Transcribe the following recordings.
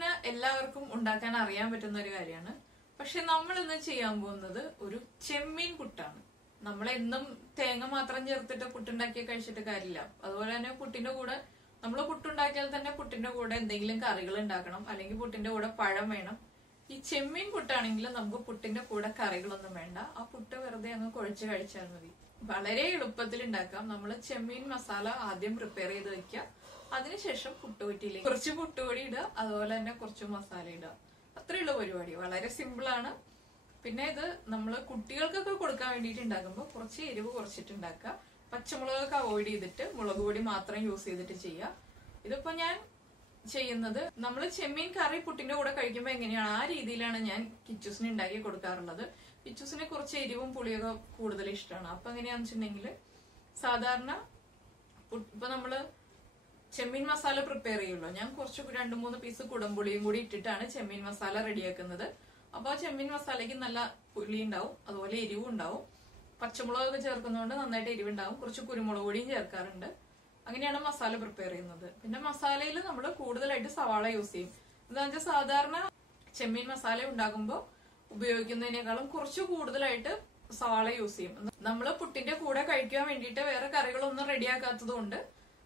സാധാരണ എല്ലാവർക്കും ഉണ്ടാക്കാൻ അറിയാൻ പറ്റുന്ന ഒരു കാര്യമാണ്. പക്ഷെ നമ്മൾ ഇന്ന് ചെയ്യാൻ പോകുന്നത് ഒരു ചെമ്മീൻ പുട്ടാണ്. നമ്മളെന്നും തേങ്ങ മാത്രം ചേർത്തിട്ട് പുട്ടുണ്ടാക്കി കഴിച്ചിട്ട് കാര്യമില്ല. അതുപോലെ തന്നെ പുട്ടിന്റെ കൂടെ നമ്മൾ പുട്ടുണ്ടാക്കിയാൽ തന്നെ പുട്ടിന്റെ കൂടെ എന്തെങ്കിലും കറികൾ ഉണ്ടാക്കണം, അല്ലെങ്കിൽ പുട്ടിന്റെ കൂടെ പഴം വേണം. ഈ ചെമ്മീൻ പുട്ടാണെങ്കിൽ നമുക്ക് പുട്ടിന്റെ കൂടെ കറികളൊന്നും വേണ്ട. ആ പുട്ട് വെറുതെ അങ്ങ് കുഴച്ച് കഴിച്ചാൽ മതി. വളരെ എളുപ്പത്തിൽ ഉണ്ടാക്കാം. നമ്മൾ ചെമ്മീൻ മസാല ആദ്യം പ്രിപ്പയർ ചെയ്ത് വെക്കുക. അതിനുശേഷം പുട്ടുകുറ്റിയിലേക്ക് കുറച്ച് പുട്ടുപൊടി ഇടുക, അതുപോലെ തന്നെ കുറച്ച് മസാല ഇടുക. അത്രയുള്ള പരിപാടി. വളരെ സിമ്പിൾ ആണ്. പിന്നെ ഇത് നമ്മൾ കുട്ടികൾക്കൊക്കെ കൊടുക്കാൻ വേണ്ടിയിട്ട് ഉണ്ടാക്കുമ്പോൾ കുറച്ച് എരിവ് കുറച്ചിട്ട് ഉണ്ടാക്കുക. പച്ചമുളകൊക്കെ അവോയ്ഡ് ചെയ്തിട്ട് മുളക് പൊടി മാത്രം യൂസ് ചെയ്തിട്ട് ചെയ്യുക. ഇതിപ്പോ ഞാൻ ചെയ്യുന്നത് നമ്മൾ ചെമ്മീൻ കറി പുട്ടിന്റെ കൂടെ കഴിക്കുമ്പോൾ എങ്ങനെയാണ് ആ രീതിയിലാണ് ഞാൻ കിച്ചൂസിന് ഉണ്ടാക്കി കൊടുക്കാറുള്ളത്. കിച്ചൂസിന് കുറച്ച് എരിവും പുളിയൊക്കെ കൂടുതൽ ഇഷ്ടമാണ്. അപ്പൊ എങ്ങനെയാന്ന് വെച്ചിട്ടുണ്ടെങ്കിൽ സാധാരണ ഇപ്പൊ നമ്മള് ചെമ്മീൻ മസാല പ്രിപ്പയർ ചെയ്യുള്ളൂ. ഞാൻ കുറച്ച് 2-3 പീസ് കുടംപുളിയും കൂടി ഇട്ടിട്ടാണ് ചെമ്മീൻ മസാല റെഡിയാക്കുന്നത്. അപ്പൊ ആ ചെമ്മീൻ മസാലയ്ക്ക് നല്ല പുളി ഉണ്ടാവും, അതുപോലെ എരിവും ഉണ്ടാവും. പച്ചമുളകൊക്കെ ചേർക്കുന്നതുകൊണ്ട് നന്നായിട്ട് എരിവുണ്ടാവും. കുറച്ച് കുരുമുളക് പൊടിയും ചേർക്കാറുണ്ട്. അങ്ങനെയാണ് മസാല പ്രിപ്പയർ ചെയ്യുന്നത്. പിന്നെ മസാലയിൽ നമ്മൾ കൂടുതലായിട്ട് സവാള യൂസ് ചെയ്യും. എന്താണെന്ന് വെച്ചാൽ സാധാരണ ചെമ്മീൻ മസാല ഉണ്ടാക്കുമ്പോൾ ഉപയോഗിക്കുന്നതിനേക്കാളും കുറച്ച് കൂടുതലായിട്ട് സവാള യൂസ് ചെയ്യും. നമ്മൾ പുട്ടിന്റെ കൂടെ കഴിക്കാൻ വേണ്ടിയിട്ട് വേറെ കറികളൊന്നും റെഡിയാക്കാത്തത് കൊണ്ട്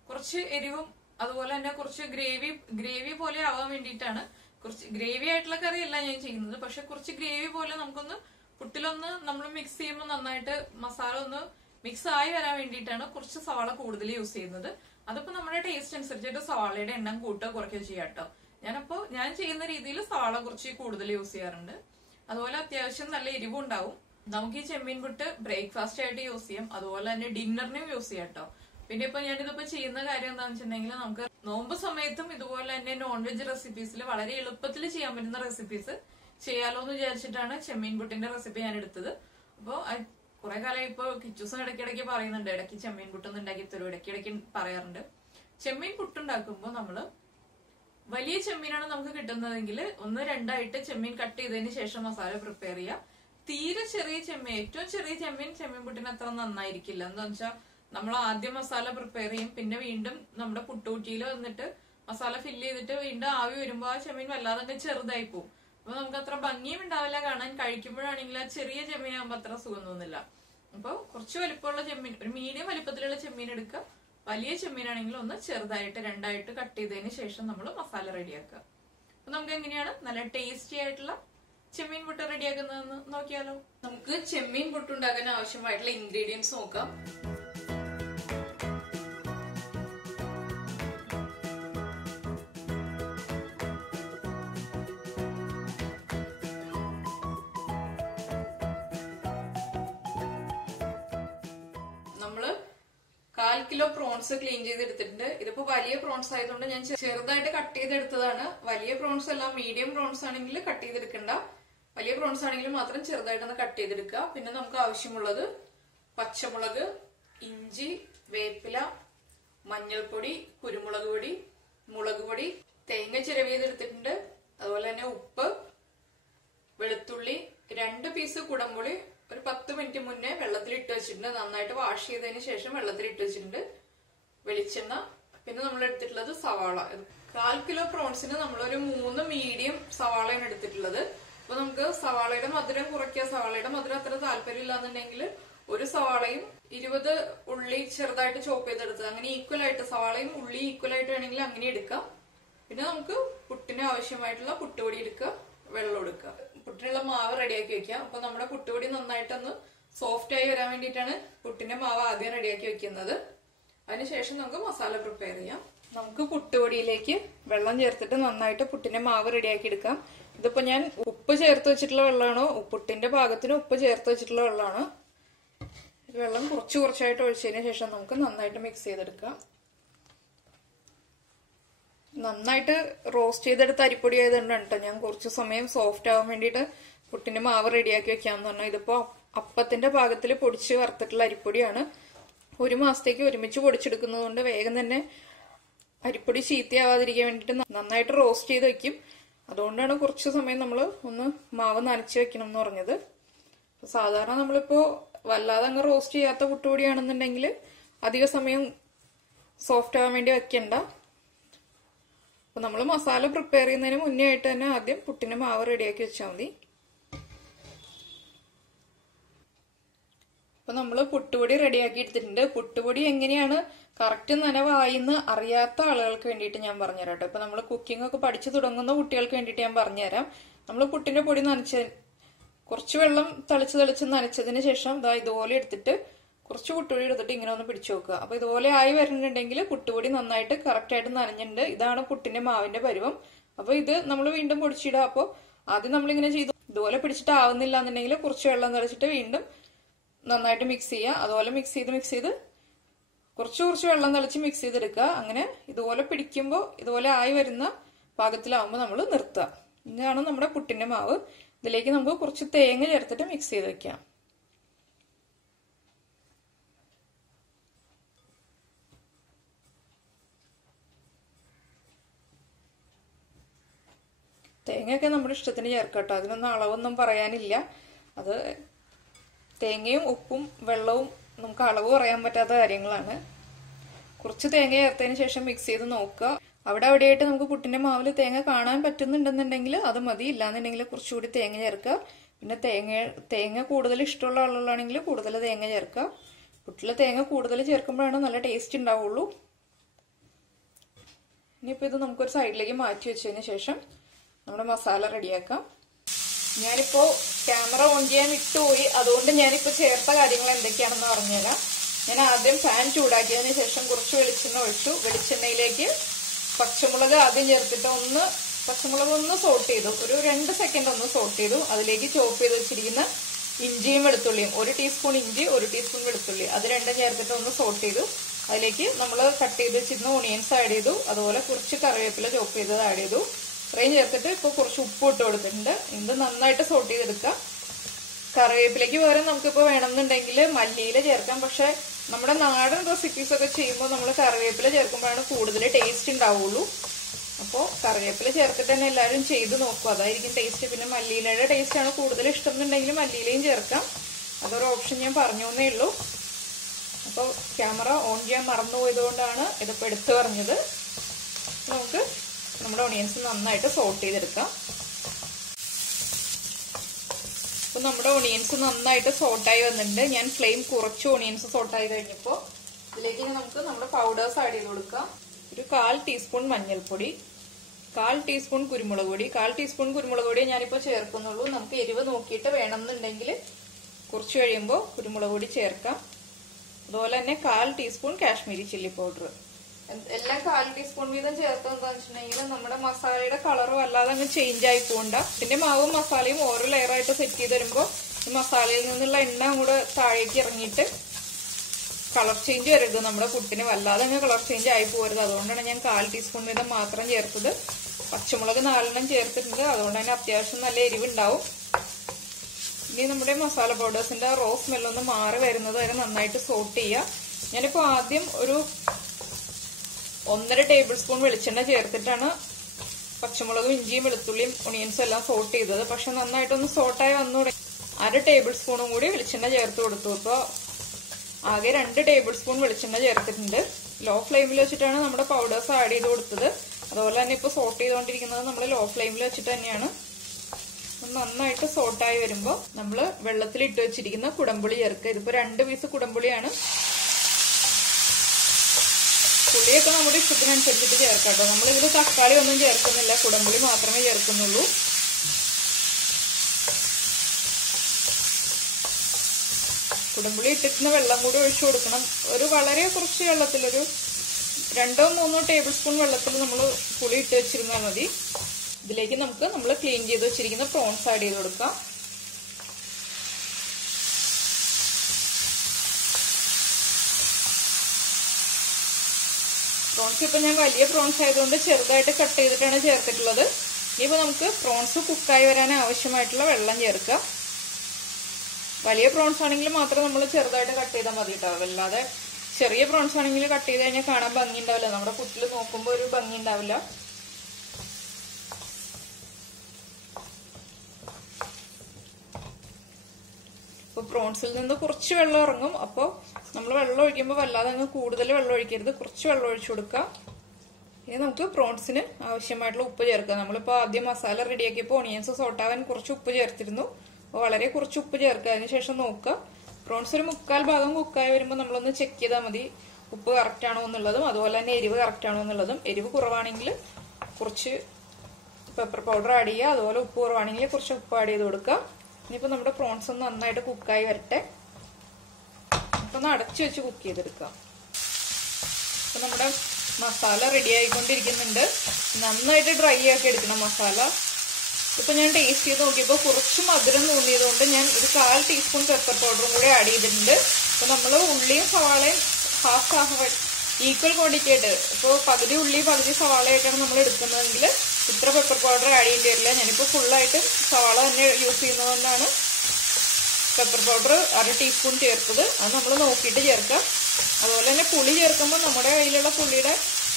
കുറച്ച് എരിവും അതുപോലെ തന്നെ കുറച്ച് ഗ്രേവി പോലെ ആവാൻ വേണ്ടിയിട്ടാണ്. കുറച്ച് ഗ്രേവി ആയിട്ടുള്ള കറിയല്ല ഞാൻ ചെയ്യുന്നത്, പക്ഷെ കുറച്ച് ഗ്രേവി പോലെ നമുക്കൊന്ന് പുട്ടിലൊന്ന് നമ്മൾ മിക്സ് ചെയ്യുമ്പോൾ നന്നായിട്ട് മസാല ഒന്ന് മിക്സ് ആയി വരാൻ വേണ്ടിയിട്ടാണ് കുറച്ച് സവാള കൂടുതൽ യൂസ് ചെയ്യുന്നത്. അതിപ്പോ നമ്മുടെ ടേസ്റ്റ് അനുസരിച്ചിട്ട് സവാളയുടെ എണ്ണം കൂട്ടുക കുറയ്ക്കുകയോ ചെയ്യാം കേട്ടോ. ഞാൻ ചെയ്യുന്ന രീതിയിൽ സവാള കുറച്ച് കൂടുതൽ യൂസ് ചെയ്യാറുണ്ട്. അതുപോലെ അത്യാവശ്യം നല്ല എരിവും ഉണ്ടാവും. നമുക്ക് ഈ ചെമ്മീൻ പുട്ട് ബ്രേക്ക്ഫാസ്റ്റ് ആയിട്ട് യൂസ് ചെയ്യാം, അതുപോലെ തന്നെ ഡിന്നറിനും യൂസ് ചെയ്യാം കേട്ടോ. പിന്നെ ഇപ്പൊ ഞാനിതിപ്പോ ചെയ്യുന്ന കാര്യം എന്താണെന്ന് വെച്ചിട്ടുണ്ടെങ്കിൽ നമുക്ക് നോമ്പ് സമയത്തും ഇതുപോലെ തന്നെ നോൺ വെജ് റെസിപ്പീസിൽ വളരെ എളുപ്പത്തിൽ ചെയ്യാൻ പറ്റുന്ന റെസിപ്പീസ് ചെയ്യാലോ എന്ന് വിചാരിച്ചിട്ടാണ് ചെമ്മീൻ പുട്ടിന്റെ റെസിപ്പി ഞാൻ എടുത്തത്. അപ്പൊ കുറെ കാലം ഇപ്പൊ കിച്ചൂസും ഇടയ്ക്കിടയ്ക്ക് പറയുന്നുണ്ട്, ഇടയ്ക്ക് ചെമ്മീൻ പുട്ടൊന്നും ഉണ്ടാക്കി തരും, ഇടയ്ക്കിടയ്ക്ക് പറയാറുണ്ട്. ചെമ്മീൻ പുട്ടുണ്ടാക്കുമ്പോൾ നമ്മള് വലിയ ചെമ്മീനാണ് നമുക്ക് കിട്ടുന്നതെങ്കിൽ 1-2 ചെമ്മീൻ കട്ട് ചെയ്തതിന് ശേഷം മസാല പ്രിപ്പയർ ചെയ്യുക. തീരെ ചെറിയ ചെമ്മീൻ, ഏറ്റവും ചെറിയ ചെമ്മീൻ പുട്ടിന് അത്ര നന്നായിരിക്കില്ല. എന്താന്ന് വെച്ചാൽ നമ്മൾ ആദ്യം മസാല പ്രിപ്പയർ ചെയ്യും, പിന്നെ വീണ്ടും നമ്മുടെ പുട്ടുകുറ്റിയിൽ വന്നിട്ട് മസാല ഫില്ല് ചെയ്തിട്ട് വീണ്ടും ആവി വരുമ്പോൾ ആ ചെമ്മീൻ വല്ലാതെ തന്നെ ചെറുതായി പോകും. അപ്പൊ നമുക്ക് അത്ര ഭംഗിയും ഉണ്ടാവില്ല കാണാൻ. കഴിക്കുമ്പോഴാണെങ്കിൽ ആ ചെറിയ ചെമ്മീനാകുമ്പോ അത്ര സുഖം തോന്നില്ല. അപ്പൊ കുറച്ച് വലിപ്പമുള്ള ചെമ്മീൻ, ഒരു മീഡിയം വലിപ്പത്തിലുള്ള ചെമ്മീൻ എടുക്കുക. വലിയ ചെമ്മീനാണെങ്കിൽ ഒന്ന് ചെറുതായിട്ട് 2 കട്ട് ചെയ്തതിന് ശേഷം നമ്മൾ മസാല റെഡിയാക്കുക. അപ്പൊ നമുക്ക് എങ്ങനെയാണ് നല്ല ടേസ്റ്റി ആയിട്ടുള്ള ചെമ്മീൻ പുട്ട് റെഡിയാക്കുന്നതെന്ന് നോക്കിയാലോ. നമുക്ക് ചെമ്മീൻ പുട്ടുണ്ടാക്കാൻ ആവശ്യമായിട്ടുള്ള ഇൻഗ്രീഡിയൻസ് നോക്കാം. നമ്മള് 1/4 കിലോ പ്രോൺസ് ക്ലീൻ ചെയ്തെടുത്തിട്ടുണ്ട്. ഇതിപ്പോ വലിയ പ്രോൺസ് ആയതുകൊണ്ട് ഞാൻ ചെറുതായിട്ട് കട്ട് ചെയ്തെടുത്തതാണ്. വലിയ പ്രോൺസ് അല്ല, മീഡിയം പ്രോൺസ് ആണെങ്കിൽ കട്ട് ചെയ്തെടുക്കണ്ട. വലിയ പ്രോൺസ് ആണെങ്കിൽ മാത്രം ചെറുതായിട്ടൊന്ന് കട്ട് ചെയ്തെടുക്കുക. പിന്നെ നമുക്ക് ആവശ്യമുള്ളത് പച്ചമുളക്, ഇഞ്ചി, വേപ്പില, മഞ്ഞൾപ്പൊടി, കുരുമുളക് പൊടി, മുളക് പൊടി, തേങ്ങ ചിരവിയതെടുത്തിട്ടുണ്ട്. അതുപോലെ തന്നെ ഉപ്പ്, വെളുത്തുള്ളി, 2 പീസ് കുടംപുളി ഒരു 10 മിനിറ്റ് മുന്നേ വെള്ളത്തിൽ ഇട്ട് വെച്ചിട്ടുണ്ട്. നന്നായിട്ട് വാഷ് ചെയ്തതിന് ശേഷം വെള്ളത്തിൽ ഇട്ട് വെച്ചിട്ടുണ്ട്. വെളിച്ചെണ്ണ, പിന്നെ നമ്മൾ എടുത്തിട്ടുള്ളത് സവാള. 1/4 കിലോ പ്രോൺസിന് നമ്മളൊരു 3 മീഡിയം സവാളയാണ് എടുത്തിട്ടുള്ളത്. അപ്പൊ നമുക്ക് സവാളയുടെ മധുരം കുറയ്ക്കുക. സവാളയുടെ മധുരം അത്ര താല്പര്യമില്ല എന്നുണ്ടെങ്കിൽ ഒരു സവാളയും 20 ഉള്ളി ചെറുതായിട്ട് ചോപ്പ് ചെയ്തെടുത്തത്, അങ്ങനെ ഈക്വൽ ആയിട്ട് സവാളയും ഉള്ളി ഈക്വൽ ആയിട്ട് വേണമെങ്കിൽ അങ്ങനെ എടുക്കാം. പിന്നെ നമുക്ക് പുട്ടിന് ആവശ്യമായിട്ടുള്ള പുട്ടുപൊടി എടുക്കുക, വെള്ളം എടുക്കുക, പുട്ടിനുള്ള മാവ് റെഡിയാക്കി വെക്കാം. അപ്പൊ നമ്മുടെ പുട്ടുപൊടി നന്നായിട്ടൊന്ന് സോഫ്റ്റ് ആയി വരാൻ വേണ്ടിയിട്ടാണ് പുട്ടിന്റെ മാവ് ആദ്യം റെഡിയാക്കി വെക്കുന്നത്. അതിനുശേഷം നമുക്ക് മസാല പ്രിപ്പയർ ചെയ്യാം. നമുക്ക് പുട്ടുപൊടിയിലേക്ക് വെള്ളം ചേർത്തിട്ട് നന്നായിട്ട് പുട്ടിന്റെ മാവ് റെഡിയാക്കി എടുക്കാം. ഇതിപ്പോ ഞാൻ ഉപ്പ് ചേർത്ത് വെച്ചിട്ടുള്ള വെള്ളമാണോ, പുട്ടിന്റെ പാകത്തിന് ഉപ്പ് ചേർത്ത് വെച്ചിട്ടുള്ള വെള്ളമാണ്. വെള്ളം കുറച്ചായിട്ട് ഒഴിച്ചതിന് ശേഷം നമുക്ക് നന്നായിട്ട് മിക്സ് ചെയ്തെടുക്കാം. നന്നായിട്ട് റോസ്റ്റ് ചെയ്തെടുത്ത അരിപ്പൊടി ആയതുകൊണ്ടാണ് കേട്ടോ ഞാൻ കുറച്ച് സമയം സോഫ്റ്റ് ആവാൻ വേണ്ടിയിട്ട് പുട്ടിന്റെ മാവ് റെഡിയാക്കി വെക്കാന്ന് പറഞ്ഞാൽ. ഇതിപ്പോ അപ്പത്തിന്റെ പാകത്തിൽ പൊടിച്ച് വറുത്തിട്ടുള്ള അരിപ്പൊടിയാണ്. 1 മാസത്തേക്ക് ഒരുമിച്ച് പൊടിച്ചെടുക്കുന്നത് കൊണ്ട് വേഗം തന്നെ അരിപ്പൊടി ചീത്തയാവാതിരിക്കാൻ വേണ്ടിയിട്ട് നന്നായിട്ട് റോസ്റ്റ് ചെയ്ത് വെക്കും. അതുകൊണ്ടാണ് കുറച്ച് സമയം നമ്മൾ ഒന്ന് മാവ് നനച്ച് വെക്കണം എന്ന് പറഞ്ഞത്. സാധാരണ നമ്മളിപ്പോ വല്ലാതെ അങ്ങ് റോസ്റ്റ് ചെയ്യാത്ത പുട്ടുപൊടിയാണെന്നുണ്ടെങ്കിൽ അധിക സമയം സോഫ്റ്റ് ആവാൻ വേണ്ടി വെക്കണ്ട. അപ്പൊ നമ്മൾ മസാല പ്രിപ്പയർ ചെയ്യുന്നതിന് മുന്നേ ആയിട്ട് തന്നെ ആദ്യം പുട്ടിന് മാവ് റെഡിയാക്കി വെച്ചാൽ മതി. അപ്പൊ നമ്മള് പുട്ടുപൊടി റെഡിയാക്കി എടുത്തിട്ടുണ്ട്. പുട്ടുപൊടി എങ്ങനെയാണ് കറക്റ്റ് നനവായിന്ന് അറിയാത്ത ആളുകൾക്ക് വേണ്ടിയിട്ട് ഞാൻ പറഞ്ഞുതരാം കേട്ടോ. ഇപ്പൊ നമ്മൾ കുക്കിംഗ് ഒക്കെ പഠിച്ചു തുടങ്ങുന്ന കുട്ടികൾക്ക് വേണ്ടിയിട്ട് ഞാൻ പറഞ്ഞുതരാം. നമ്മൾ പുട്ടിന്റെ പൊടി കുറച്ച് വെള്ളം തളിച്ച് നനച്ചതിന് ശേഷം ഇതുപോലെ എടുത്തിട്ട് കുറച്ച് പുട്ടുപൊടി എടുത്തിട്ട് ഇങ്ങനെ ഒന്ന് പിടിച്ചു നോക്കുക. അപ്പൊ ഇതുപോലെ ആയി വരുന്നുണ്ടെങ്കിൽ പുട്ടുപൊടി നന്നായിട്ട് കറക്റ്റ് ആയിട്ട് നനഞ്ഞിട്ടുണ്ട്. ഇതാണ് പുട്ടിന്റെ മാവിന്റെ പരുവം. അപ്പൊ ഇത് നമ്മൾ വീണ്ടും പൊടിച്ചിടുക. അപ്പോൾ ആദ്യം നമ്മളിങ്ങനെ ചെയ്തു ഇതുപോലെ പിടിച്ചിട്ട് ആവുന്നില്ല എന്നുണ്ടെങ്കിൽ കുറച്ച് വെള്ളം തളിച്ചിട്ട് വീണ്ടും നന്നായിട്ട് മിക്സ് ചെയ്യുക. അതുപോലെ മിക്സ് ചെയ്ത് കുറച്ച് വെള്ളം തളിച്ച് മിക്സ് ചെയ്തെടുക്കുക. അങ്ങനെ ഇതുപോലെ പിടിക്കുമ്പോൾ ഇതുപോലെ ആയി വരുന്ന പാകത്തിലാവുമ്പോൾ നമ്മൾ നിർത്തുക. ഇതാണ് നമ്മുടെ പുട്ടിന്റെ മാവ്. ഇതിലേക്ക് നമുക്ക് കുറച്ച് തേങ്ങ ചേർത്തിട്ട് മിക്സ് ചെയ്ത് വെക്കാം. തേങ്ങയൊക്കെ നമ്മുടെ ഇഷ്ടത്തിന് ചേർക്കട്ടോ. അതിനൊന്നും അളവൊന്നും പറയാനില്ല. അത് തേങ്ങയും ഉപ്പും വെള്ളവും നമുക്ക് അളവ് പറയാൻ പറ്റാത്ത കാര്യങ്ങളാണ്. കുറച്ച് തേങ്ങ ചേർത്തതിന് ശേഷം മിക്സ് ചെയ്ത് നോക്കുക. അവിടെയായിട്ട് നമുക്ക് പുട്ടിന്റെ മാവിൽ തേങ്ങ കാണാൻ പറ്റുന്നുണ്ടെന്നുണ്ടെങ്കിൽ അത് മതി. ഇല്ലാന്നുണ്ടെങ്കിൽ കുറച്ചുകൂടി തേങ്ങ ചേർക്കുക. പിന്നെ തേങ്ങ കൂടുതൽ ഇഷ്ടമുള്ള ആളുകളാണെങ്കിൽ കൂടുതൽ തേങ്ങ ചേർക്കുക. പുട്ടിൽ തേങ്ങ കൂടുതൽ ചേർക്കുമ്പോഴാണ് നല്ല ടേസ്റ്റ് ഉണ്ടാവുള്ളൂ. ഇനിയിപ്പോൾ ഇത് നമുക്കൊരു സൈഡിലേക്ക് മാറ്റി വെച്ചതിന് ശേഷം നമ്മുടെ മസാല റെഡിയാക്കാം. ഞാനിപ്പോ ക്യാമറ ഓൺ ചെയ്യാൻ വിട്ടുപോയി. അതുകൊണ്ട് ഞാനിപ്പോ ചേർത്ത കാര്യങ്ങൾ എന്തൊക്കെയാണെന്ന് പറഞ്ഞുതരാം. ഞാൻ ആദ്യം പാൻ ചൂടാക്കിയതിന് ശേഷം കുറച്ച് വെളിച്ചെണ്ണ ഒഴിച്ചു. വെളിച്ചെണ്ണയിലേക്ക് പച്ചമുളക് ആദ്യം ചേർത്തിട്ട് പച്ചമുളക് ഒന്ന് സോട്ട് ചെയ്തു. ഒരു 2 സെക്കൻഡ് ഒന്ന് സോട്ട് ചെയ്തു. അതിലേക്ക് ചോപ്പ് ചെയ്ത് വെച്ചിരിക്കുന്ന ഇഞ്ചിയും വെളുത്തുള്ളിയും, 1 ടീസ്പൂൺ ഇഞ്ചി 1 ടീസ്പൂൺ വെളുത്തുള്ളി, അത് രണ്ടും ചേർത്തിട്ട് ഒന്ന് സോട്ട് ചെയ്തു. അതിലേക്ക് നമ്മൾ കട്ട് ചെയ്ത് വെച്ചിരുന്ന ഓണിയൻസ് ആഡ് ചെയ്തു. അതുപോലെ കുറച്ച് കറിവേപ്പില ചോപ്പ് ചെയ്തത് ആഡ് ചെയ്തു. ഇത്രയും ചേർത്തിട്ട് ഇപ്പോൾ കുറച്ച് ഉപ്പ് ഇട്ട് കൊടുത്തിട്ടുണ്ട്. ഇത് നന്നായിട്ട് സോട്ട് ചെയ്തെടുക്കാം. കറിവേപ്പിലേക്ക് പകരം നമുക്കിപ്പോൾ വേണമെന്നുണ്ടെങ്കിൽ മല്ലിയില ചേർക്കാം. പക്ഷെ നമ്മുടെ നാടൻ റെസിപ്പീസ് ഒക്കെ ചെയ്യുമ്പോൾ നമ്മൾ കറിവേപ്പില ചേർക്കുമ്പോഴാണ് കൂടുതൽ ടേസ്റ്റ് ഉണ്ടാവുള്ളൂ. അപ്പോൾ കറിവേപ്പില ചേർത്തിട്ട് തന്നെ എല്ലാവരും ചെയ്ത് നോക്കും. അതായിരിക്കും ടേസ്റ്റ്. പിന്നെ മല്ലിയിലയുടെ ടേസ്റ്റ് ആണ് കൂടുതൽ ഇഷ്ടം എന്നുണ്ടെങ്കിൽ മല്ലിയിലയും ചേർക്കാം. അതൊരു ഓപ്ഷൻ ഞാൻ പറഞ്ഞു എന്നേ ഉള്ളൂ. അപ്പോൾ ക്യാമറ ഓൺ ചെയ്യാൻ മറന്നുപോയതുകൊണ്ടാണ് ഇതിപ്പോൾ എടുത്തു പറഞ്ഞത്. നമുക്ക് നമ്മുടെ ഓണിയൻസ് നന്നായിട്ട് സോട്ട് ചെയ്തെടുക്കാം. അപ്പൊ നമ്മുടെ ഓണിയൻസ് നന്നായിട്ട് സോട്ടായി വന്നിട്ടുണ്ട്. ഞാൻ ഫ്ലെയിം കുറച്ച് ഓണിയൻസ് സോട്ടായി കഴിഞ്ഞപ്പോൾ ഇതിലേക്ക് നമുക്ക് നമ്മുടെ പൗഡേഴ്സ് ആഡ് ചെയ്ത് കൊടുക്കാം. ഒരു 1/4 ടീസ്പൂൺ മഞ്ഞൾപ്പൊടി, 1/4 ടീസ്പൂൺ കുരുമുളക് പൊടി. 1/4 ടീസ്പൂൺ കുരുമുളക് പൊടി ഞാനിപ്പോൾ ചേർക്കുന്നുള്ളൂ. നമുക്ക് എരിവ് നോക്കിയിട്ട് വേണമെന്നുണ്ടെങ്കിൽ കുറച്ച് കഴിയുമ്പോൾ കുരുമുളക് പൊടി ചേർക്കാം. അതുപോലെ തന്നെ 1/4 ടീസ്പൂൺ കാശ്മീരി ചില്ലി പൗഡർ. എല്ലാം 1/4 ടീസ്പൂൺ വീതം ചേർത്തെന്ന് വെച്ചിട്ടുണ്ടെങ്കിൽ നമ്മുടെ മസാലയുടെ കളറും അല്ലാതെ അങ്ങ് ചേഞ്ച് ആയി പോകണ്ട. ഇതിന്റെ മാവും മസാലയും ഓരോ ലെയറായിട്ട് സെറ്റ് ചെയ്ത് വരുമ്പോൾ ഈ മസാലയിൽ നിന്നുള്ള എണ്ണ കൂടെ താഴേക്ക് ഇറങ്ങിയിട്ട് കളർ ചേഞ്ച് വരരുത്. നമ്മുടെ പുട്ടിന് വല്ലാതെ അങ്ങ് കളർ ചേഞ്ച് ആയി പോകരുത്. അതുകൊണ്ടാണ് ഞാൻ 1/4 ടീസ്പൂൺ വീതം മാത്രം ചേർത്തത്. പച്ചമുളക് 4 ചേർത്തിട്ടുണ്ട്. അതുകൊണ്ട് തന്നെ അത്യാവശ്യം നല്ല എരിവുണ്ടാവും. ഇനി നമ്മുടെ മസാല പൗഡേഴ്സിന്റെ റോ സ്മെല്ലൊന്ന് മാറി വരുന്നത് വരെ നന്നായിട്ട് സോട്ട് ചെയ്യുക. ഞാനിപ്പോൾ ആദ്യം ഒരു 1.5 ടേബിൾ സ്പൂൺ വെളിച്ചെണ്ണ ചേർത്തിട്ടാണ് പച്ചമുളകും ഇഞ്ചിയും വെളുത്തുള്ളിയും ഒണിയൻസും എല്ലാം സോട്ട് ചെയ്തത്. പക്ഷെ നന്നായിട്ടൊന്ന് സോട്ടായി വന്നു തുടങ്ങി 1/2 ടേബിൾ സ്പൂണും കൂടി വെളിച്ചെണ്ണ ചേർത്ത് കൊടുത്തു. ഇപ്പോൾ ആകെ 2 ടേബിൾ സ്പൂൺ വെളിച്ചെണ്ണ ചേർത്തിട്ടുണ്ട്. ലോ ഫ്ലെയിമിൽ വെച്ചിട്ടാണ് നമ്മുടെ പൗഡേഴ്സ് ആഡ് ചെയ്ത് കൊടുത്തത്. അതുപോലെ തന്നെ ഇപ്പോൾ സോട്ട് ചെയ്തുകൊണ്ടിരിക്കുന്നത് നമ്മൾ ലോ ഫ്ലെയിമിൽ വെച്ചിട്ട് തന്നെയാണ്. നന്നായിട്ട് സോട്ടായി വരുമ്പോൾ നമ്മൾ വെള്ളത്തിലിട്ട് വെച്ചിരിക്കുന്ന കുടംപുളി ചേർക്കുക. ഇതിപ്പോൾ 2 പീസ് കുടംപുളിയാണ്. പുളിയൊക്കെ നമ്മുടെ ഇഷ്ടത്തിനനുസരിച്ചിട്ട് ചേർക്കാം കേട്ടോ. നമ്മളിതിൽ തക്കാളി ഒന്നും ചേർക്കുന്നില്ല, കുടംപുളി മാത്രമേ ചേർക്കുന്നുള്ളൂ. കുടംപുളി ഇട്ടിട്ടുന്ന വെള്ളം കൂടി ഒഴിച്ചു കൊടുക്കണം. ഒരു വളരെ കുറച്ച് വെള്ളത്തിൽ, ഒരു 2-3 ടേബിൾ സ്പൂൺ വെള്ളത്തിൽ നമ്മൾ പുളി ഇട്ട് വെച്ചിരുന്നാൽ മതി. ഇതിലേക്ക് നമുക്ക് നമ്മൾ ക്ലീൻ ചെയ്ത് വെച്ചിരിക്കുന്ന പ്രോൺസ് ആഡ് ചെയ്ത് കൊടുക്കാം. പ്രോൺസ് ഇപ്പൊ ഞാൻ വലിയ പ്രോൺസ് ആയതുകൊണ്ട് ചെറുതായിട്ട് കട്ട് ചെയ്തിട്ടാണ് ചേർത്തിട്ടുള്ളത്. ഇനിയിപ്പോൾ നമുക്ക് പ്രോൺസ് കുക്കായി വരാൻ ആവശ്യമായിട്ടുള്ള വെള്ളം ചേർക്കാം. വലിയ പ്രോൺസ് ആണെങ്കിൽ മാത്രം നമ്മൾ ചെറുതായിട്ട് കട്ട് ചെയ്താൽ മതി കേട്ടോ. അല്ലാതെ ചെറിയ പ്രോൺസ് ആണെങ്കിൽ കട്ട് ചെയ്ത് കഴിഞ്ഞാൽ കാണാൻ ഭംഗി ഉണ്ടാവില്ല. നമ്മുടെ പുട്ടിൽ നോക്കുമ്പോൾ ഒരു ഭംഗി ഉണ്ടാവില്ല. ഇപ്പൊ പ്രോൺസിൽ നിന്ന് കുറച്ച് വെള്ളം ഇറങ്ങും. അപ്പോൾ നമ്മൾ വെള്ളം ഒഴിക്കുമ്പോൾ വല്ലാതെ അങ്ങ് കൂടുതൽ വെള്ളം ഒഴിക്കരുത്. കുറച്ച് വെള്ളം ഒഴിച്ചു കൊടുക്കുക. ഇനി നമുക്ക് പ്രോൺസിന് ആവശ്യമായിട്ടുള്ള ഉപ്പ് ചേർക്കാം. നമ്മളിപ്പോ ആദ്യം മസാല റെഡിയാക്കിയപ്പോൾ ഓണിയൻസ് സോട്ടാവാൻ കുറച്ച് ഉപ്പ് ചേർത്തിരുന്നു. അപ്പോൾ വളരെ കുറച്ച് ഉപ്പ് ചേർക്കുക. അതിനുശേഷം നോക്കുക പ്രോൺസ് ഒരു 3/4 ഭാഗം കുക്കായി വരുമ്പോൾ നമ്മളൊന്ന് ചെക്ക് ചെയ്താൽ മതി ഉപ്പ് കറക്റ്റ് ആണോ എന്നുള്ളതും അതുപോലെ തന്നെ എരിവ് കറക്റ്റ് ആണോ എന്നുള്ളതും. എരിവ് കുറവാണെങ്കിൽ കുറച്ച് പെപ്പർ പൗഡർ ആഡ് ചെയ്യുക, അതുപോലെ ഉപ്പ് കുറവാണെങ്കിൽ കുറച്ച് ഉപ്പ് ആഡ് ചെയ്ത് കൊടുക്കുക. ഇനിയിപ്പോൾ നമ്മുടെ പ്രോൺസ് ഒന്ന് നന്നായിട്ട് കുക്കായി വരട്ടെ. അപ്പൊ ഒന്ന് അടച്ചു വെച്ച് കുക്ക് ചെയ്തെടുക്കാം. അപ്പൊ നമ്മുടെ മസാല റെഡി ആയിക്കൊണ്ടിരിക്കുന്നുണ്ട്. നന്നായിട്ട് ഡ്രൈ ആക്കി എടുക്കണം മസാല. ഇപ്പൊ ഞാൻ ടേസ്റ്റ് ചെയ്ത് നോക്കിയപ്പോൾ കുറച്ച് മധുരം തോന്നിയതുകൊണ്ട് ഞാൻ ഒരു 1/4 ടീസ്പൂൺ പെപ്പർ പൗഡറും കൂടെ ആഡ് ചെയ്തിട്ടുണ്ട്. അപ്പൊ നമ്മള് ഉള്ളിയും സവാളയും ഹാഫ് ഈക്വൽ ക്വാണ്ടിറ്റി ആയിട്ട്, ഇപ്പോൾ പകുതി ഉള്ളി പകുതി സവാളയായിട്ടാണ് നമ്മൾ എടുക്കുന്നതെങ്കിൽ ഇത്ര പെപ്പർ പൗഡർ ആഡ് ചെയ്യേണ്ടി വരില്ല. ഞാനിപ്പോൾ ഫുള്ളായിട്ട് സവാള തന്നെ യൂസ് ചെയ്യുന്നതുകൊണ്ടാണ് പെപ്പർ പൗഡർ 1/2 ടീസ്പൂൺ ചേർത്തത്. അത് നമ്മൾ നോക്കിയിട്ട് ചേർക്കാം. അതുപോലെ തന്നെ പുളി ചേർക്കുമ്പോൾ നമ്മുടെ കയ്യിലുള്ള പുളിയുടെ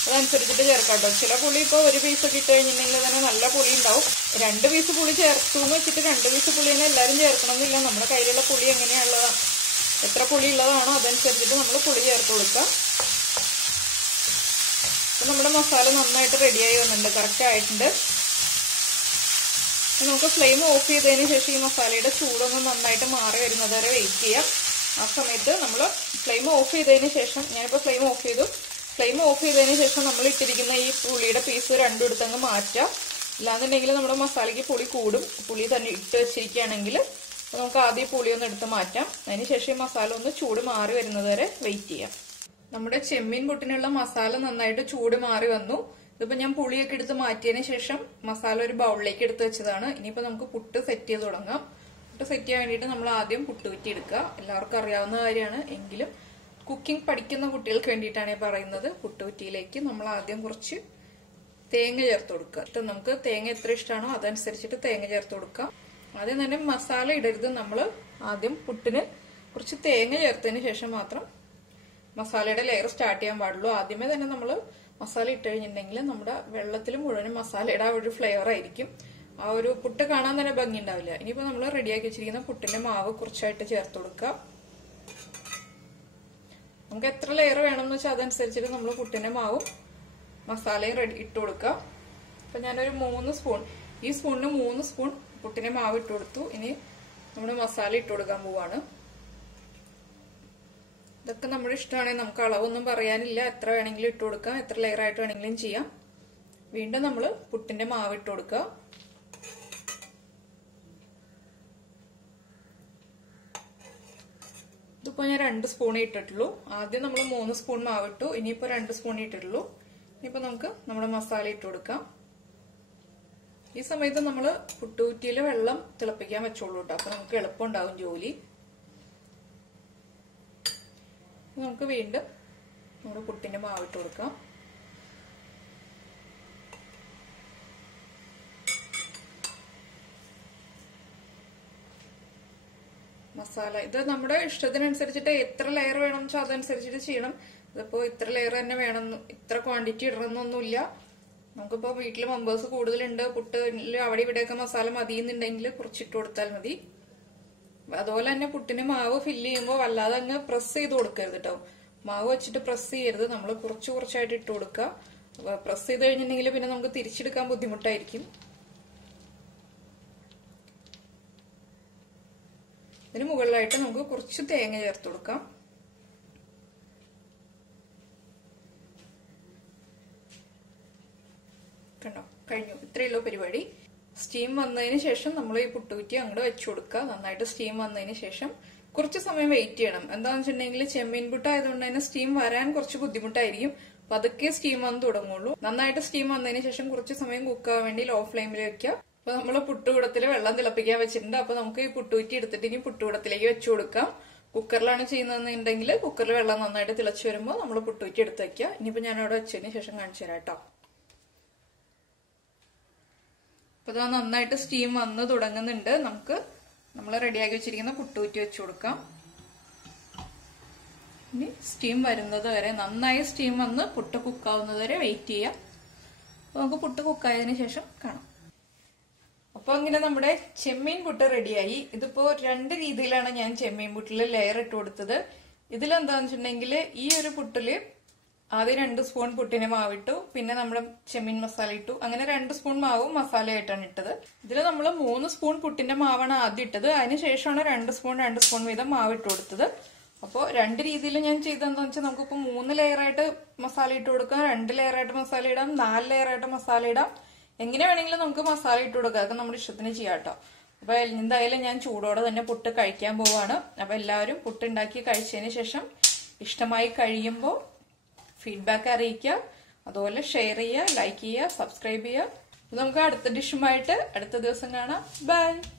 അതനുസരിച്ചിട്ട് ചേർക്കാം കേട്ടോ. ചില പുളി ഇപ്പോൾ 1 പീസൊക്കെ ഇട്ട് കഴിഞ്ഞിട്ടുണ്ടെങ്കിൽ തന്നെ നല്ല പുളി ഉണ്ടാവും. 2 പീസ് പുളി ചേർത്തു എന്ന് വെച്ചിട്ട് 2 പീസ് പുളി തന്നെ എല്ലാവരും ചേർക്കണമെന്നില്ല. നമ്മുടെ കയ്യിലുള്ള പുളി എങ്ങനെയുള്ളതാണ്, എത്ര പുളി ഉള്ളതാണോ അതനുസരിച്ചിട്ട് നമ്മൾ പുളി ചേർത്ത് കൊടുക്കാം. അപ്പൊ നമ്മുടെ മസാല നന്നായിട്ട് റെഡിയായി വന്നിട്ടുണ്ട്, കറക്റ്റ് ആയിട്ടുണ്ട്. നമുക്ക് ഫ്ലെയിം ഓഫ് ചെയ്തതിന് ശേഷം ഈ മസാലയുടെ ചൂടൊന്ന് നന്നായിട്ട് മാറി വരുന്നത് വരെ വെയിറ്റ് ചെയ്യാം. ആ സമയത്ത് നമ്മൾ ഫ്ലെയിം ഓഫ് ചെയ്തതിന് ശേഷം, ഞാനിപ്പോൾ ഫ്ലെയിം ഓഫ് ചെയ്തു, ഫ്ലെയിം ഓഫ് ചെയ്തതിന് ശേഷം നമ്മൾ ഇട്ടിരിക്കുന്ന ഈ പുളിയുടെ പീസ് രണ്ടും എടുത്തങ്ങ് മാറ്റാം. ഇല്ലാന്നുണ്ടെങ്കിൽ നമ്മുടെ മസാലയ്ക്ക് പുളി കൂടും. പുളി തന്നെ ഇട്ട് വെച്ചിരിക്കുകയാണെങ്കിൽ നമുക്ക് ആദ്യം പുളി ഒന്ന് എടുത്ത് മാറ്റാം. അതിനുശേഷം ഈ മസാല ഒന്ന് ചൂട് മാറി വരുന്നത് വരെ വെയിറ്റ് ചെയ്യാം. നമ്മുടെ ചെമ്മീൻ പുട്ടിനുള്ള മസാല നന്നായിട്ട് ചൂട് മാറി വന്നു. ഇതിപ്പോ ഞാൻ പുളിയൊക്കെ എടുത്ത് മാറ്റിയതിന് ശേഷം മസാല ഒരു ബൗളിലേക്ക് എടുത്ത് വെച്ചതാണ്. ഇനിയിപ്പോ നമുക്ക് പുട്ട് സെറ്റ് ചെയ്ത് തുടങ്ങാം. പുട്ട് സെറ്റ് ചെയ്യാൻ വേണ്ടിയിട്ട് നമ്മൾ ആദ്യം പുട്ട് കുറ്റി എടുക്കുക. എല്ലാവർക്കും അറിയാവുന്ന കാര്യമാണ്, എങ്കിലും കുക്കിംഗ് പഠിക്കുന്ന കുട്ടികൾക്ക് വേണ്ടിയിട്ടാണ് ഈ പറയുന്നത്. പുട്ടുകുറ്റിയിലേക്ക് നമ്മൾ ആദ്യം കുറച്ച് തേങ്ങ ചേർത്ത് കൊടുക്കുക. നമുക്ക് തേങ്ങ എത്ര ഇഷ്ടമാണോ അതനുസരിച്ചിട്ട് തേങ്ങ ചേർത്ത് കൊടുക്കാം. ആദ്യം തന്നെ മസാല ഇടരുത്. നമ്മൾ ആദ്യം പുട്ടിന് കുറച്ച് തേങ്ങ ചേർത്തതിന് ശേഷം മാത്രം മസാലയുടെ ലെയർ സ്റ്റാർട്ട് ചെയ്യാൻ പാടുള്ളൂ. ആദ്യമേ തന്നെ നമ്മൾ മസാല ഇട്ട് കഴിഞ്ഞിട്ടുണ്ടെങ്കിൽ നമ്മുടെ വെള്ളത്തിൽ മുഴുവനും മസാലയുടെ ആ ഒരു ഫ്ലേവർ ആയിരിക്കും. ആ ഒരു പുട്ട് കാണാൻ തന്നെ ഭംഗി ഉണ്ടാവില്ല. ഇനിയിപ്പോ നമ്മൾ റെഡിയാക്കി വെച്ചിരിക്കുന്ന പുട്ടിന്റെ മാവ് കുറച്ചായിട്ട് ചേർത്ത് കൊടുക്കാം. നമുക്ക് എത്ര ലെയർ വേണമെന്ന് വെച്ചാൽ അതനുസരിച്ചിട്ട് നമ്മൾ പുട്ടിന്റെ മാവും മസാലയും ഇട്ട് കൊടുക്കാം. അപ്പൊ ഞാനൊരു 3 സ്പൂൺ, ഈ സ്പൂണിന് 3 സ്പൂൺ പുട്ടിന്റെ മാവ് ഇട്ട് കൊടുത്തു. ഇനി നമ്മൾ മസാല ഇട്ട് കൊടുക്കാൻ പോവാണ്. ഇതൊക്കെ നമ്മുടെ ഇഷ്ടമാണെങ്കിൽ നമുക്ക് അളവൊന്നും പറയാനില്ല. എത്ര വേണമെങ്കിലും ഇട്ട് കൊടുക്കാം, എത്ര ലെയർ ആയിട്ട് വേണമെങ്കിലും ചെയ്യാം. വീണ്ടും നമ്മൾ പുട്ടിന്റെ മാവ് ഇട്ട് കൊടുക്കുക. ഇതിപ്പോ ഞാൻ 2 സ്പൂണേ ഇട്ടിട്ടുള്ളൂ. ആദ്യം നമ്മൾ 3 സ്പൂൺ മാവ് ഇട്ടു, ഇനിയിപ്പോ 2 സ്പൂൺ ഇട്ടിട്ടുള്ളൂ. ഇനിയിപ്പോ നമുക്ക് നമ്മുടെ മസാല ഇട്ട് കൊടുക്കാം. ഈ സമയത്ത് നമ്മൾ പുട്ടുകുറ്റിയിൽ വെള്ളം തിളപ്പിക്കാൻ വെച്ചോളൂ കേട്ടോ. അപ്പൊ നമുക്ക് എളുപ്പം ഉണ്ടാവും ജോലി. നമുക്ക് വീണ്ടും നമ്മുടെ പുട്ടിന്റെ മാവ് ഇട്ട് കൊടുക്കാം. മസാല ഇത് നമ്മുടെ ഇഷ്ടത്തിനനുസരിച്ചിട്ട് എത്ര ലെയർ വേണം വെച്ചാൽ അതനുസരിച്ചിട്ട് ചെയ്യണം. ഇതിപ്പോ ഇത്ര ലെയർ തന്നെ വേണം, ഇത്ര ക്വാണ്ടിറ്റി ഇടണമെന്നൊന്നുമില്ല. നമുക്കിപ്പോ വീട്ടിൽ മെമ്പേഴ്സ് കൂടുതലുണ്ട്, പുട്ടിൽ അവിടെ ഇവിടെയൊക്കെ മസാല മതിയെന്നുണ്ടെങ്കിൽ കുറച്ചിട്ട് കൊടുത്താൽ മതി. അതുപോലെ തന്നെ പുട്ടിന് മാവ് ഫില്ല് ചെയ്യുമ്പോൾ വല്ലാതെ അങ്ങ് പ്രസ് ചെയ്ത് കൊടുക്കരുത് കേട്ടോ. മാവ് വെച്ചിട്ട് പ്രസ് ചെയ്യരുത്. നമ്മൾ കുറച്ച് കുറച്ചായിട്ട് ഇട്ട് കൊടുക്കുക. പ്രസ് ചെയ്ത് കഴിഞ്ഞിട്ടുണ്ടെങ്കിൽ പിന്നെ നമുക്ക് തിരിച്ചെടുക്കാൻ ബുദ്ധിമുട്ടായിരിക്കും. ഇതിന് മുകളിലായിട്ട് നമുക്ക് കുറച്ച് തേങ്ങ ചേർത്ത് കൊടുക്കാം. കണ്ടോ, കഴിഞ്ഞു. ഇത്രയുള്ളൂ പരിപാടി. സ്റ്റീം വന്നതിന് ശേഷം നമ്മൾ ഈ പുട്ടുകുറ്റി അങ്ങോട്ട് വെച്ചു കൊടുക്കുക. നന്നായിട്ട് സ്റ്റീം വന്നതിന് ശേഷം കുറച്ച് സമയം വെയിറ്റ് ചെയ്യണം. എന്താണെന്ന് വെച്ചിട്ടുണ്ടെങ്കിൽ ചെമ്മീൻ പുട്ടായതുകൊണ്ട് തന്നെ സ്റ്റീം വരാൻ കുറച്ച് ബുദ്ധിമുട്ടായിരിക്കും. പതുക്കെ സ്റ്റീം വന്ന് തുടങ്ങുള്ളൂ. നന്നായിട്ട് സ്റ്റീം വന്നതിന് ശേഷം കുറച്ച് സമയം കുക്കാവാൻ വേണ്ടി ലോ ഫ്ലെയിമിൽ വെക്കുക. അപ്പൊ നമ്മൾ പുട്ടുകുടത്തിൽ വെള്ളം തിളപ്പിക്കാൻ വെച്ചിട്ടുണ്ട്. അപ്പൊ നമുക്ക് ഈ പുട്ടുകുറ്റി എടുത്തിട്ട് ഇനി പുട്ടുകുടത്തിലേക്ക് വെച്ചു കൊടുക്കാം. കുക്കറിലാണ് ചെയ്യുന്നതെന്നുണ്ടെങ്കിൽ കുക്കറിൽ വെള്ളം നന്നായിട്ട് തിളച്ചു വരുമ്പോൾ നമ്മൾ പുട്ടുകുറ്റി എടുത്ത് വെക്കുക. ഇനിയിപ്പോ ഞാൻ അവിടെ വെച്ചതിന് ശേഷം കാണിച്ചു തരാം കേട്ടോ. അപ്പൊ ഇത് നന്നായിട്ട് സ്റ്റീം വന്ന് തുടങ്ങുന്നുണ്ട്. നമുക്ക് നമ്മൾ റെഡിയാക്കി വെച്ചിരിക്കുന്ന പുട്ടുകുറ്റി വെച്ചു കൊടുക്കാം. ഇനി സ്റ്റീം വരുന്നത് വരെ, നന്നായി സ്റ്റീം വന്ന് പുട്ട് കുക്കാവുന്നത് വരെ വെയിറ്റ് ചെയ്യാം. അപ്പൊ നമുക്ക് പുട്ട് കുക്കായതിനു ശേഷം കാണാം. അപ്പൊ അങ്ങനെ നമ്മുടെ ചെമ്മീൻ പുട്ട് റെഡിയായി. ഇതിപ്പോ 2 രീതിയിലാണ് ഞാൻ ചെമ്മീൻ പുട്ടില് ലെയർ ഇട്ട് കൊടുത്തത്. ഇതിലെന്താന്ന് വെച്ചിട്ടുണ്ടെങ്കിൽ ഈ ഒരു പുട്ടില് ആദ്യം 2 സ്പൂൺ പുട്ടിന് മാവിട്ടു, പിന്നെ നമ്മൾ ചെമ്മീൻ മസാല ഇട്ടു. അങ്ങനെ 2 സ്പൂൺ മാവും മസാലയായിട്ടാണ് ഇട്ടത്. ഇതിൽ നമ്മൾ 3 സ്പൂൺ പുട്ടിന്റെ മാവാണ് ആദ്യം ഇട്ടത്. അതിനുശേഷമാണ് 2 സ്പൂൺ വീതം മാവ് ഇട്ട് കൊടുത്തത്. അപ്പോൾ 2 രീതിയിൽ ഞാൻ ചെയ്തതെന്ന് വെച്ചാൽ നമുക്കിപ്പോൾ 3 ലെയറായിട്ട് മസാല ഇട്ട് കൊടുക്കാം, 2 ലെയറായിട്ട് മസാല ഇടാം, 4 ലെയറായിട്ട് മസാല ഇടാം. എങ്ങനെ വേണമെങ്കിലും നമുക്ക് മസാല ഇട്ട് കൊടുക്കാം. അതൊക്കെ നമ്മുടെ ഇഷ്ടത്തിന് ചെയ്യാം കേട്ടോ. അപ്പൊ എന്തായാലും ഞാൻ ചൂടോടെ തന്നെ പുട്ട് കഴിക്കാൻ പോവാണ്. അപ്പൊ എല്ലാവരും പുട്ട് ഉണ്ടാക്കി കഴിച്ചതിന് ശേഷം ഇഷ്ടമായി കഴിയുമ്പോൾ ഫീഡ്ബാക്ക് അറിയിക്കുക. അതുപോലെ ഷെയർ ചെയ്യുക, ലൈക്ക് ചെയ്യുക, സബ്സ്ക്രൈബ് ചെയ്യുക. നമുക്ക് അടുത്ത ഡിഷുമായിട്ട് അടുത്ത ദിവസം കാണാം. ബൈ.